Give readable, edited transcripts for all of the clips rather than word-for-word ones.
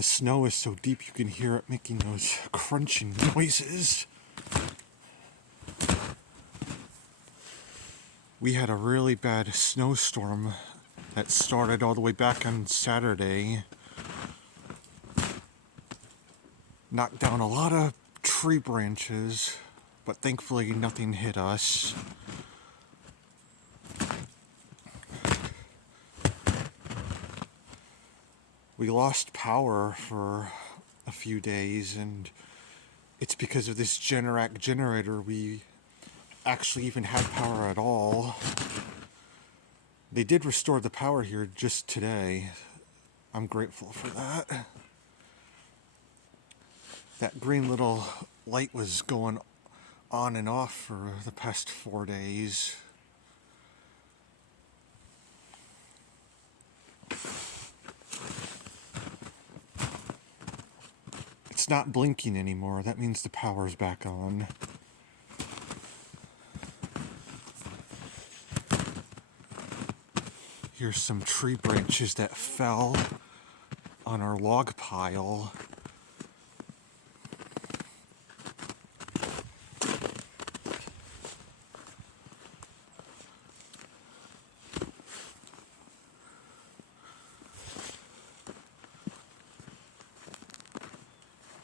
The snow is so deep you can hear it making those crunching noises. We had a really bad snowstorm that started all the way back on Saturday. Knocked down a lot of tree branches, but thankfully nothing hit us. We lost power for a few days, and it's because of this Generac generator we actually even had power at all. They did restore the power here just today. I'm grateful for that. That green little light was going on and off for the past 4 days. It's not blinking anymore. That means the power's back on. Here's some tree branches that fell on our log pile.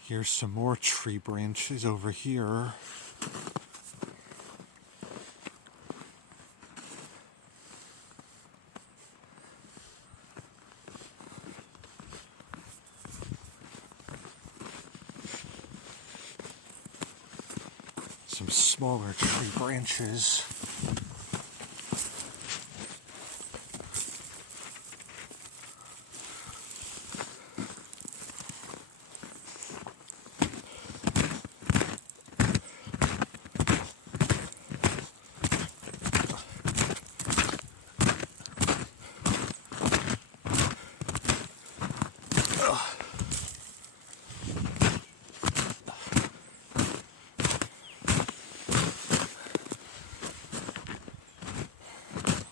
Here's some more tree branches over here. Some smaller tree branches.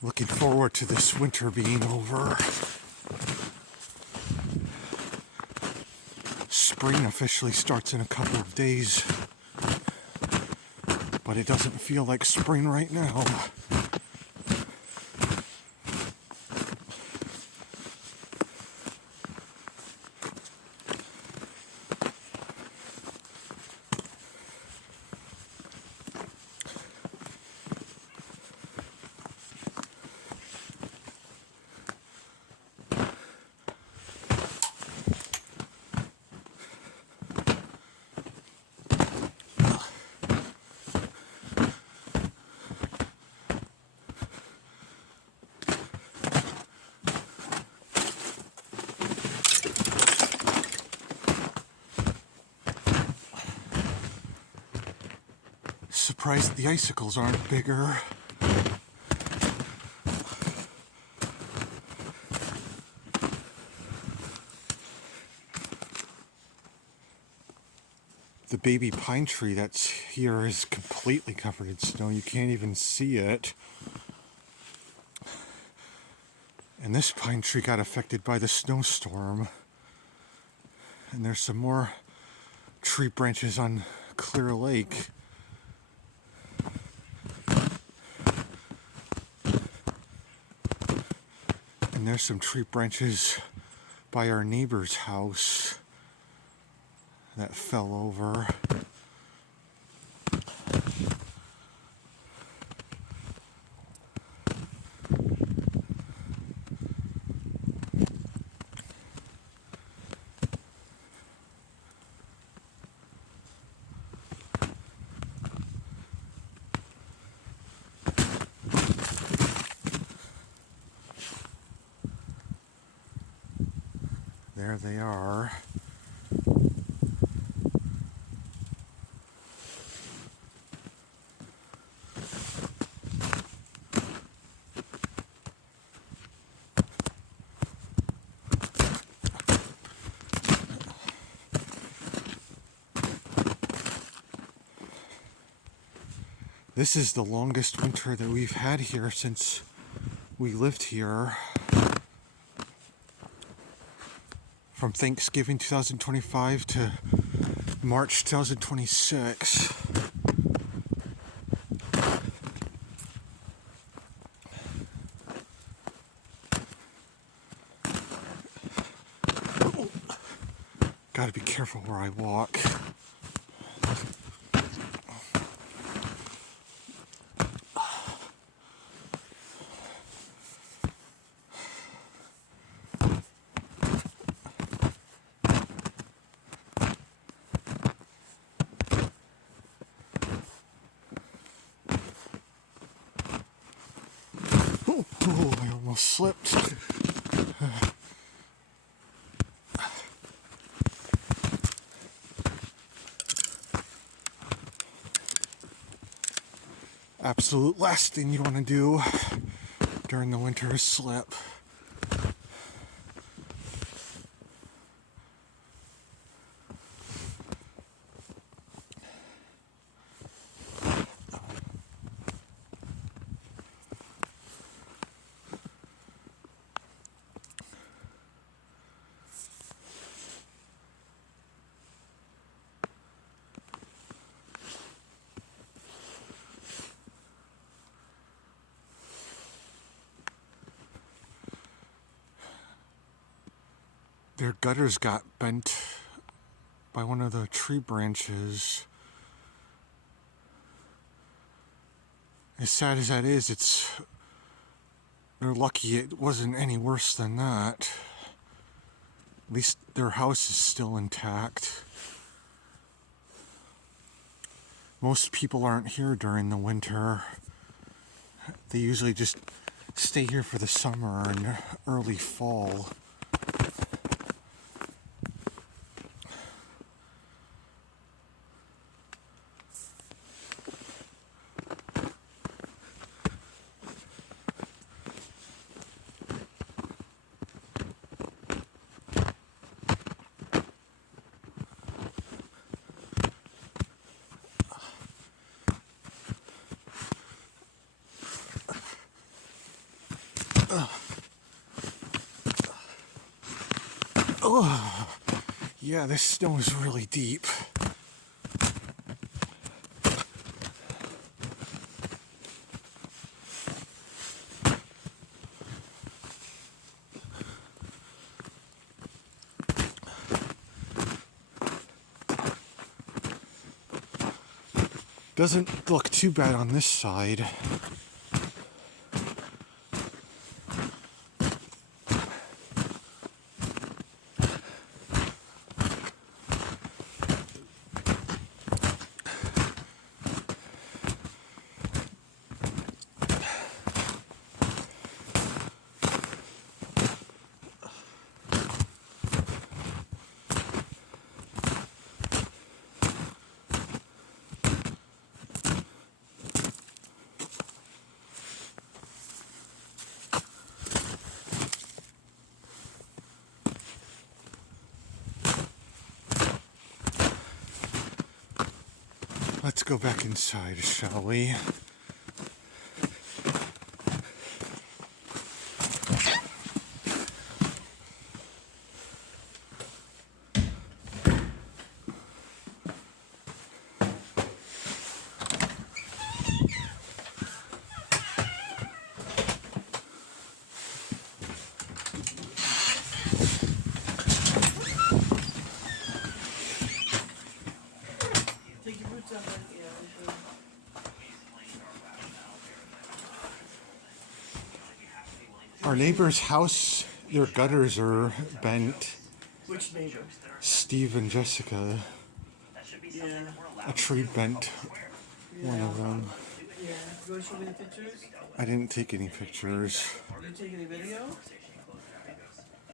Looking forward to this winter being over. Spring officially starts in a couple of days, but it doesn't feel like spring right now. Surprised the icicles aren't bigger. The baby pine tree that's here is completely covered in snow. You can't even see it. And this pine tree got affected by the snowstorm. And there's some more tree branches on Clear Lake. And there's some tree branches by our neighbor's house that fell over. There they are. This is the longest winter that we've had here since we lived here. from Thanksgiving 2025 to March 2026. Gotta be careful where I walk. Oh, I almost slipped. Absolute last thing you want to do during the winter is slip. Their gutters got bent by one of the tree branches. As sad as that is, they're lucky it wasn't any worse than that. At least their house is still intact. Most people aren't here during the winter. They usually just stay here for the summer and early fall. Oh, yeah, this snow is really deep. Doesn't look too bad on this side. Let's go back inside, shall we? Our neighbor's house, their gutters are bent. Which neighbor? Steve and Jessica. Yeah. A tree bent one of them. Yeah. You want to show me the pictures? I didn't take any pictures. Did you take any video?